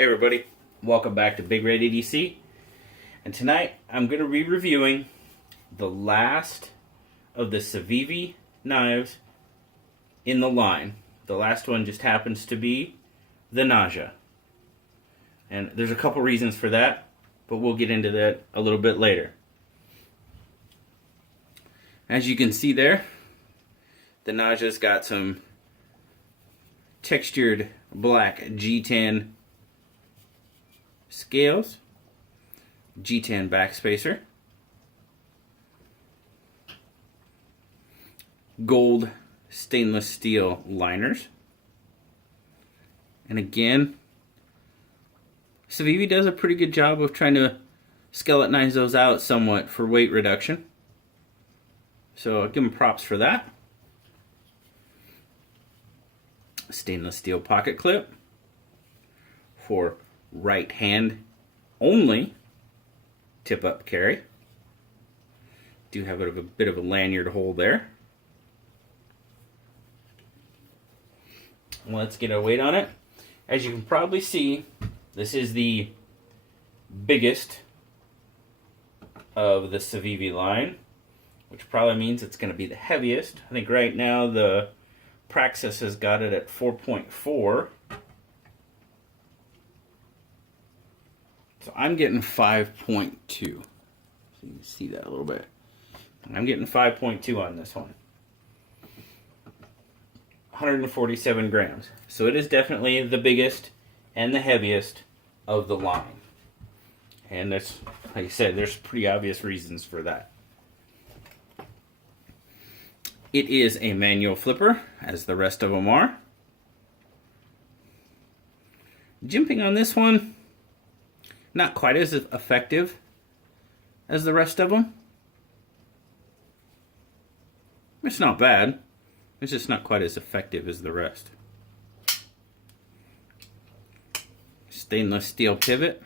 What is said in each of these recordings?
Hey everybody, welcome back to BigRedEDC, and tonight I'm going to be reviewing the last of the Civivi knives in the line. The last one just happens to be the Naja. And there's a couple reasons for that, but we'll get into that a little bit later. As you can see there, the Naja's got some textured black G10 scales, G10 backspacer, gold stainless steel liners, and again, Civivi does a pretty good job of trying to skeletonize those out somewhat for weight reduction, so I'll give them props for that. Stainless steel pocket clip for right hand only tip up carry. Do have a bit of a lanyard hole there. Let's get a weight on it. As you can probably see, this is the biggest of the Civivi line, which probably means it's going to be the heaviest. I think right now the Praxis has got it at 4.4. So I'm getting 5.2. So you can see that a little bit. I'm getting 5.2 on this one. 147 grams. So it is definitely the biggest and the heaviest of the line. And that's, like I said, there's pretty obvious reasons for that. It is a manual flipper, as the rest of them are. Jimping on this one, not quite as effective as the rest of them. It's not bad. It's just not quite as effective as the rest. Stainless steel pivot.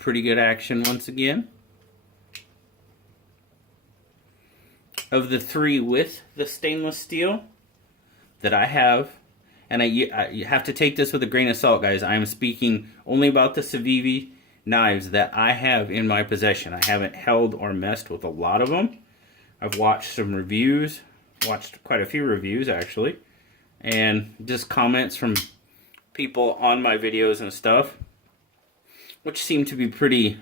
Pretty good action once again. Of the three with the stainless steel that I have, and you have to take this with a grain of salt, guys. I am speaking only about the Civivi knives that I have in my possession. I haven't held or messed with a lot of them. I've watched some reviews, watched quite a few reviews actually, and just comments from people on my videos and stuff, which seem to be pretty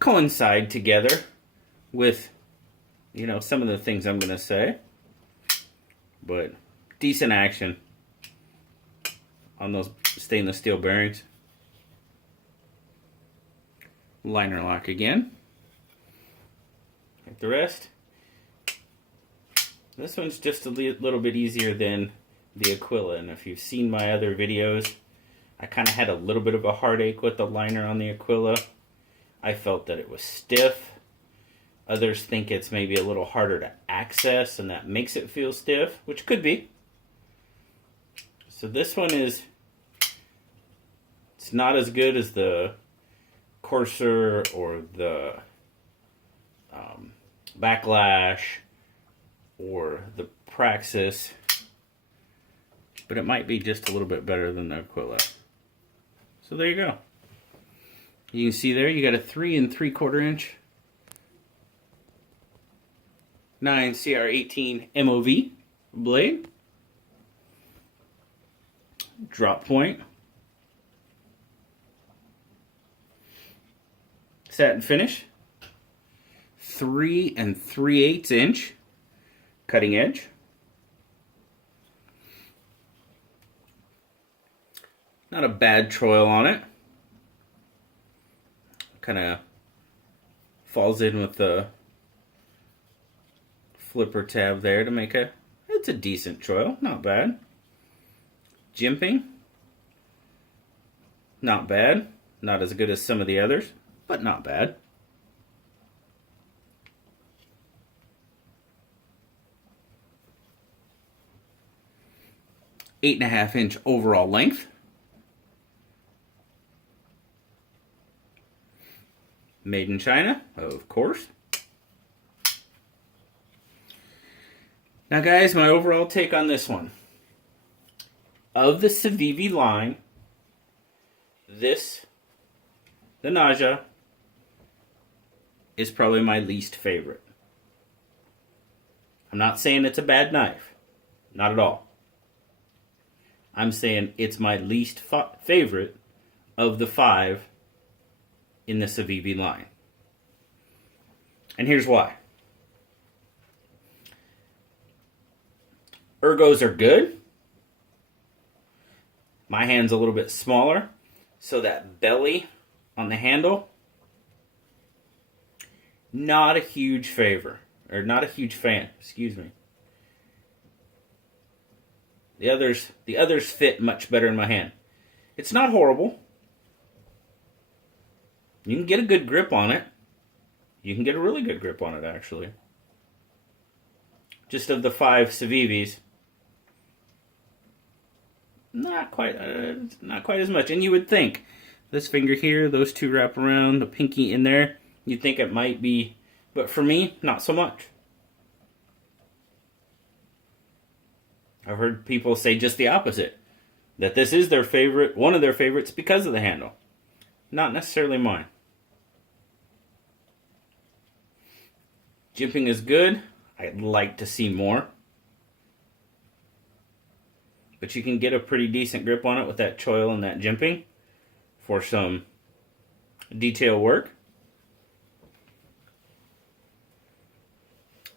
coincide together with, you know, some of the things I'm going to say. But decent action on those stainless steel bearings. Liner lock again. Like the rest. This one's just a little bit easier than the Aquila, and if you've seen my other videos, I kind of had a little bit of a heartache with the liner on the Aquila. I felt that it was stiff. Others think it's maybe a little harder to access, and that makes it feel stiff, which could be. So this one is, it's not as good as the Corsair or the Backlash or the Praxis, but it might be just a little bit better than the Aquila. So there you go. You can see there you got a 3 3/4 inch 9 CR18 MOV blade. Drop point. Satin finish. 3 3/8 inch cutting edge. Not a bad troil on it. Kind of falls in with the flipper tab there to make it's a decent troil, not bad. Jimping, not bad. Not as good as some of the others, but not bad. Eight and a half inch overall length. Made in China, of course. Now guys, my overall take on this one. of the Civivi line, the Naja, is probably my least favorite. I'm not saying it's a bad knife. Not at all. I'm saying it's my least favorite of the 5 in the Civivi line. And here's why. Ergos are good. My hand's a little bit smaller, so that belly on the handle, not a huge fan, excuse me. The others fit much better in my hand. It's not horrible. You can get a good grip on it. You can get a really good grip on it, actually. Just of the 5 Civivis, not quite as much. And you would think this finger here, those 2 wrap around, the pinky in there, you'd think it might be, but for me, not so much. I've heard people say just the opposite, that this is their favorite, one of their favorites because of the handle. Not necessarily mine. Jimping is good. I'd like to see more. But you can get a pretty decent grip on it with that choil and that jimping for some detail work.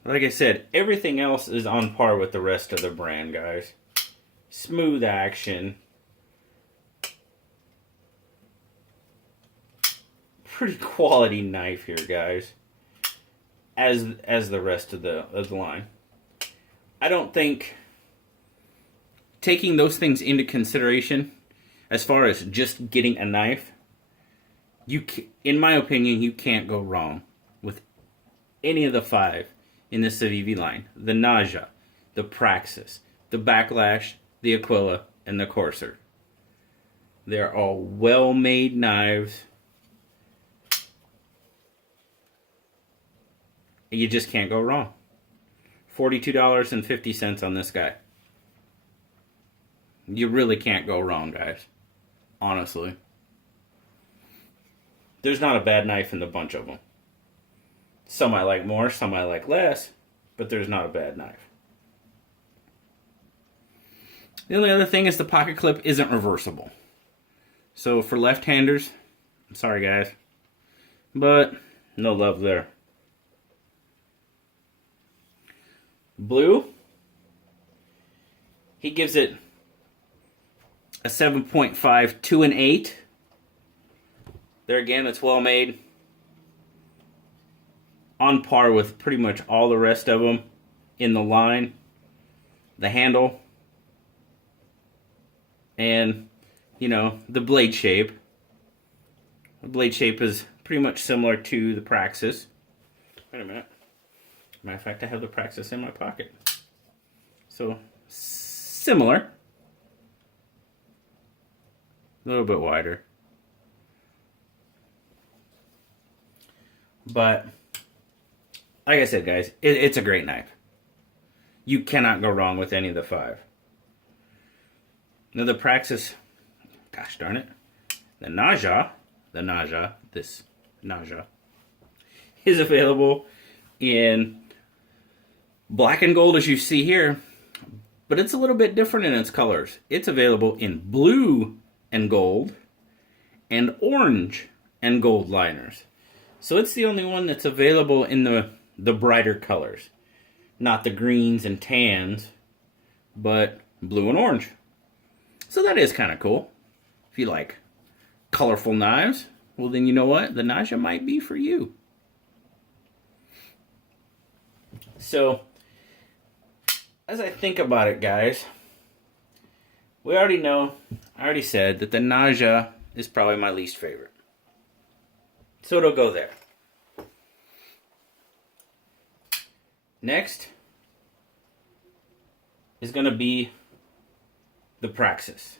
Like I said, everything else is on par with the rest of the brand, guys. Smooth action. Pretty quality knife here, guys. As the rest of the line. I don't think, taking those things into consideration, as far as just getting a knife, in my opinion, you can't go wrong with any of the 5 in the Civivi line. The Naja, the Praxis, the Backlash, the Aquila, and the Corsair. They're all well-made knives. You just can't go wrong. $42.50 on this guy. You really can't go wrong, guys. Honestly. There's not a bad knife in the bunch of them. Some I like more, some I like less, but there's not a bad knife. The only other thing is the pocket clip isn't reversible. So for left-handers, I'm sorry guys, but no love there. Blue, he gives it a 7.5, 2 and 8. There again, it's well made. On par with pretty much all the rest of them in the line. The handle. And, you know, the blade shape. The blade shape is pretty much similar to the Praxis. Wait a minute. Matter of fact, I have the Praxis in my pocket. So, similar. A little bit wider. But, like I said, guys, it's a great knife. You cannot go wrong with any of the 5. Now, the Praxis, gosh darn it, the Naja, is available in black and gold, as you see here, but it's a little bit different in its colors. It's available in blue and gold and orange and gold liners. So it's the only one that's available in the brighter colors. Not the greens and tans, but blue and orange. So that is kind of cool. If you like colorful knives, well then you know what? The Naja might be for you. So, as I think about it, guys, I already said that the Naja is probably my least favorite. So it'll go there. Next is going to be the Praxis.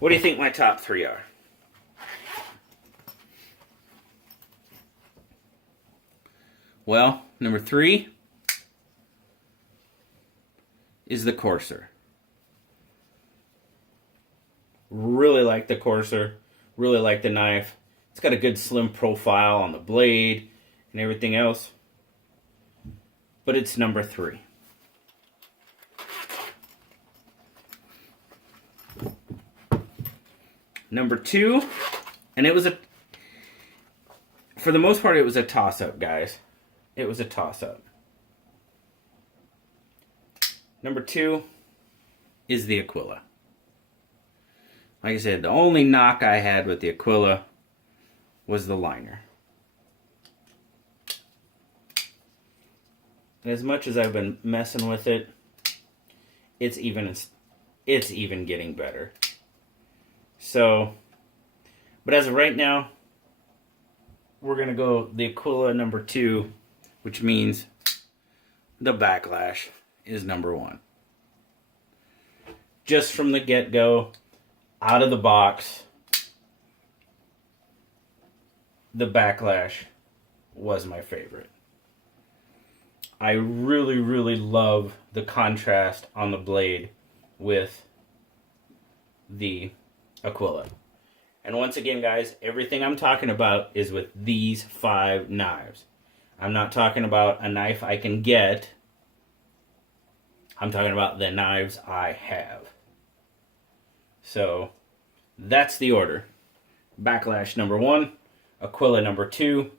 What do you think my top 3 are? Well, number 3 is the Courser. Really like the Courser. Really like the knife. It's got a good slim profile on the blade and everything else. But it's number 3. Number 2, and it was for the most part, it was a toss-up, guys. It was a toss-up. Number 2 is the Aquila. Like I said, the only knock I had with the Aquila was the liner. And as much as I've been messing with it, it's even getting better. So, but as of right now, we're going to go the Aquila number 2, which means the Backlash is number 1. Just from the get-go, out of the box, the Backlash was my favorite. I really, really love the contrast on the blade with the Aquila. And once again, guys, everything I'm talking about is with these 5 knives. I'm not talking about a knife I can get. I'm talking about the knives I have. So, that's the order. Backlash number 1, Aquila number 2,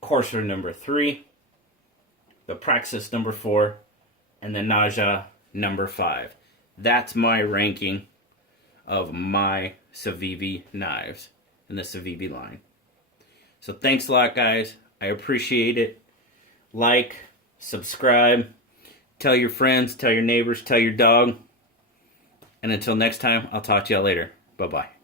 Courser number 3, the Praxis number 4, and the Naja number 5. That's my ranking of my Civivi knives in the Civivi line. So thanks a lot, guys. I appreciate it. Like, subscribe, tell your friends, tell your neighbors, tell your dog. And until next time, I'll talk to y'all later. Bye-bye.